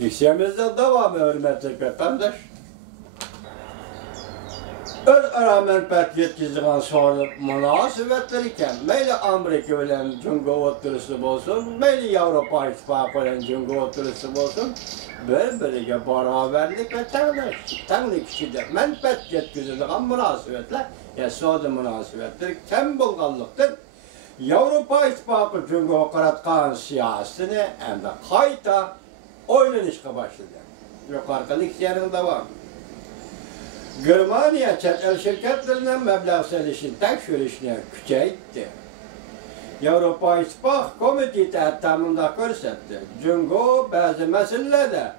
Lisemizde devamı hürmetli kardeş. Özara menfaat yetkizdiğin sonra münasebetler iken, meyli Amerika bilen Cungo oturusu bolsun, meyli Avrupa İttifakı bilen Cungo oturusu bolsun, birbiriga beraberlik ve tenglik içinde menfaat yetkizdiğin münasebetler, soda münasebetler kem bulganlıktır. Avrupa İttifakı Cungo qaratgan siyasetini hem de kayta oynanışka başladı. Yukarıdaki yerin devamı. Germaniya çet el şirketlerinden meblağ selişini tekşürüşüne küçeytti. Avrupa İttifak Komiteti tamında görsetti. Cungo bazı meselelerde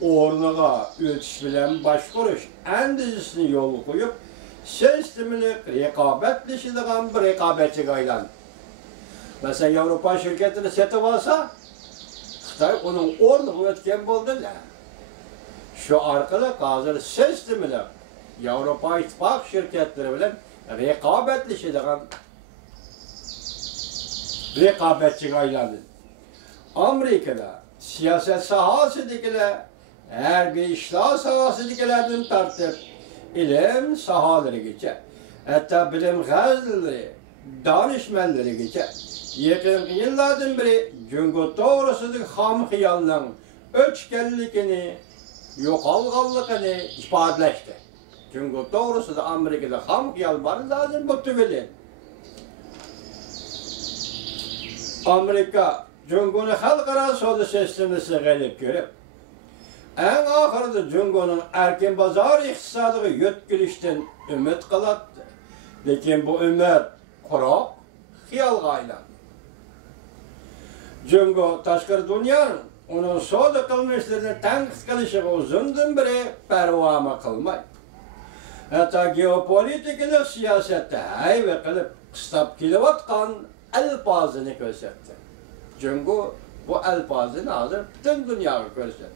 ornağa ötüş bilen başkuruş endişesini yolu koyup sistemini rekabetleşilen bir rekabetçi aylandı. Mesela Avrupa şirketini setip alsa, Xitay onun ornağı ötken buldu. Şu arkada hazır sistemini Avrupa İttifak şirketleri bilen rekabetçi aylandı. Amerika'da siyaset sahasındakiler her bir işlah sahasındakilerden tartıp ilim sahaları geçer. Hatta bilim gazları, danışmenleri geçer. Yakın yıllardan beri Cungo doğrusudaki ham hıyalının öçkenlikini, yokalgallıkını ifadeleşti. Cungo doğrusu da Amerika'da ham hıyal var lazım bu tügülü. Amerika Cungo'nun halkara soda sistemini gelip görüp, en ahırda Cungo'nun erken bazar iktisadı yötkülüşten ümit kılattı. Lekin bu ümit kurak, hıyal gaylandı. Cungo taşkır dünyanın onun soda kılmışlarını tenkit kılışı uzundan beri pervama kılmayı. Hatta geopolitikada siyasette hayve kılıp kıstap kilovatkan elpazını gösterdi. Cungo bu elpazını hazır bütün dünyaya gösterdi.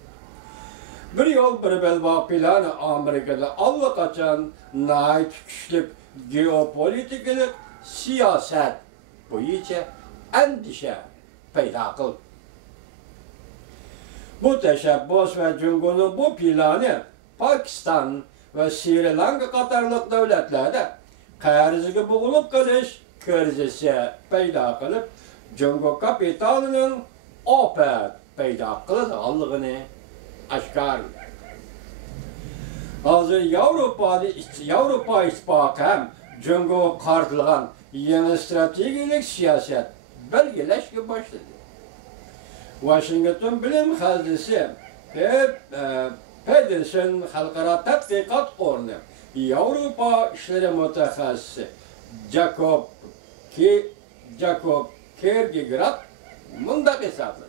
Bir yol bir belba planı Amerika'da allakaçan nait güçlük geopolitikada siyaset bu iyice endişe peyda kıldı. Bu teşebbüs ve Cungo'nun bu planı Pakistan ve Sri Lanka katarlık devletlerde karizgi boğulup kalış krizisi peyda kılıp Cungo kapitalının opet peyda kılığını aşkar. Hazır Avrupa İttifakı hem Cungo kartılgan yeni stratejik siyaset belgeleşke başladı. Washington Bilim Haznesi Pedersen Halkara Tatbikat Ornu Avrupa İşleri Mütehassisi Jakob Kierkegaard mındak hesapladı.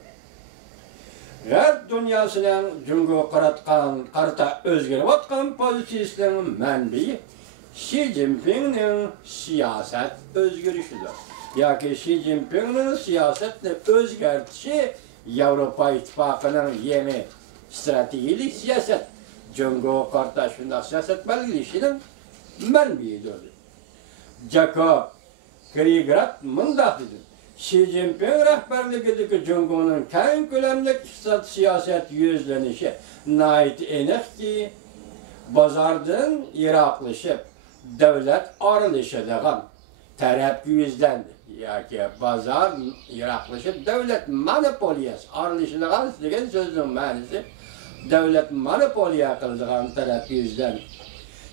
Garp dünyasının Cungo karta özgürüp atkan pozisiyonun menbiyi Xi Jinping'in siyaset özgürüşüdür. Ya ki Xi Jinping'in siyasetini özgertişi Avrupa İttifakı'nın yeni stratejik siyaset, Cungo karta şundak siyaset belgelişinin menbiyidir. Jakob Kierkegaard mındak dedi. Xi Jinping rehberliğindeki Cungo'nun keng kölemlik iktisat siyaset yüzlenişi nait enek ki bazardan iraklaşıp devlet aralışıdığın taraf yüzdendi. Ya ki bazar iraklaşıp devlet monopoliyası aralışıdığın degan sözün manisi devlet monopoliya kıldığın taraf yüzdendi.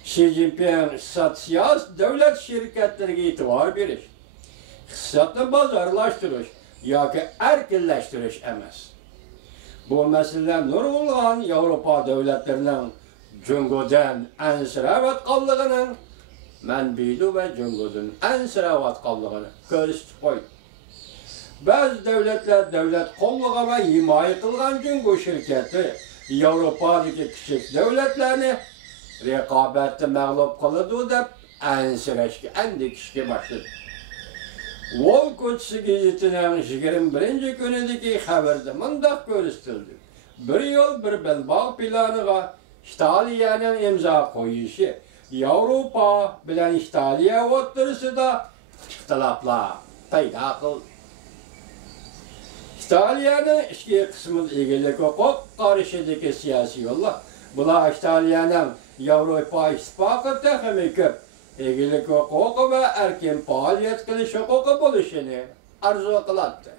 Xi Jinping iktisat siyaset devlet şirketlerine itibar veriş. İktisatını bazarlaştırış, ya ki erkinleştiriş emas. Bu mesele nurgulgan Avrupa devletlerinin Cungo'dan ensiravat kallığının menbidu ve Cungo'dan ensiravat kallığını görüştü koydu. Bazı devletler devlet kolluğa ve himaye kılgan Cungo şirketi Avrupa'daki küçük devletlerini rekabette mağlup kılıdı da ensiraşki endikişki başladı. Wall Koçsi gazetinin 21. günündeki haberde mındak görüstüldü. Bir yol bir belbağ planıga İtalya'nın imza koyuşu, Avrupa bilen İtalya o'rtasida ihtilaflar paydo qildi. İtalyanın iki kısmı egelik hukuk, karşıdaki siyasi yollar. Bular İtalyanın Avrupa İttifakı tehmi köp egelik hukuku ve erken faaliyet kılış hukuku buluşunu arzu kılattı.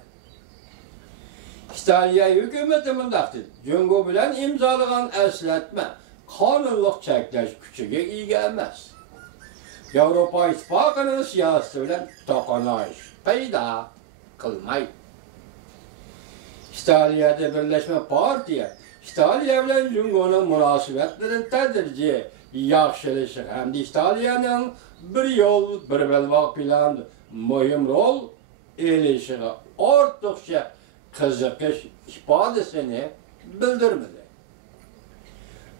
İtalya hükümeti mındaktır. Cungo bilen imzalanan esletme, kanunluk çekleş küçüge iyi gelmez. Avrupa İttifakı'nın siyaseti bilen tokunuş peyda kılmaydı. İtalya'da Birleşme Partiye, İtalya bilen Cungo'nun münasebetlerin tedirici yaxşılışı hem de İtalya'nın bir yol, bir belvak plan, mühim rol elişini ortakça kızıkış ifadesini bildirmedi.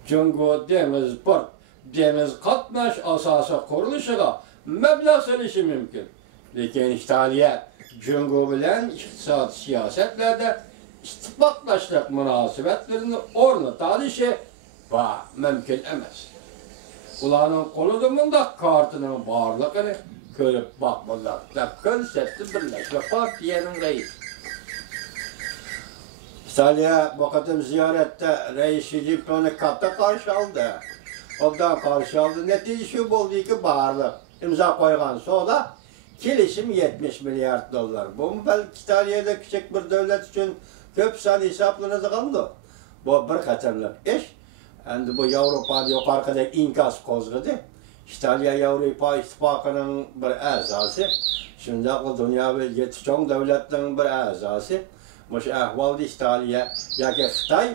Cungo deniz port, deniz katnaş asası kuruluşuna meblağ selişi mümkün. Lakin İtalya, Cungo bilen iktisat siyasetlerde istibaklaşlık münasebetlerini ornatan işi mümkün emas. Ulanın koludumunda kartının varlığını görüp bakmalar. Konsepti Birleşme Partiye'nin reisi. İtalya bu kadar ziyarette Reis Xi Jinping'i katta karşı aldı. Ondan karşı aldı. Neticesi oldu ki varlık. İmza koygan sonra kilişim 70 milyar dolar. Bu mu belki İtalya'da küçük bir devlet için köp sayı hesaplanacağındı. Bu bir kaçarlık iş. Endi bu Avrupa'da yukarıda inkas kozgadı. İtalya Avrupa İttifakı'nın bir azası. Şimdi o dünya ve yetişen devletlerin bir azası. Muş ahvalda İtalya yoki Xitoy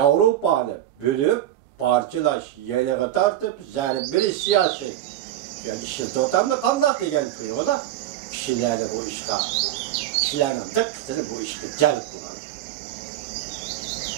Avrupa'ni bölüp, parçalash, yeliga tartib, bir siyosiy. Yani ishlatayotganda qandaq degan tuyg'uda kishilarni bu ishga, kishilarning diqqatini bu ishga jalb qiladi.